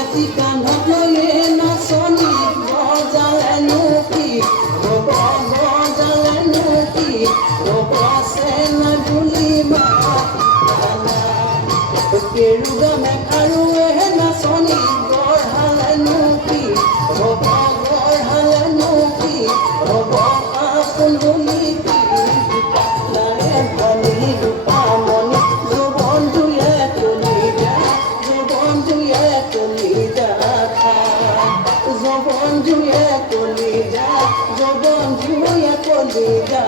এটি কান্ধত লৈয়ে নাচনী বজালেনো কি বজালেনো কি বছে না গুলি মাত কেৰুগা মেঘাৰুৱে নাচনী গঢ়ালেনো কি গঢ়ালেনো কি আপোন বুলি নাই ভনী ৰূপামণি যৌৱনটোৱে কলিজা যৌৱনটোৱে কলিজা যৌৱনটোৱে কলিজা যৌৱনটোৱে কলিজা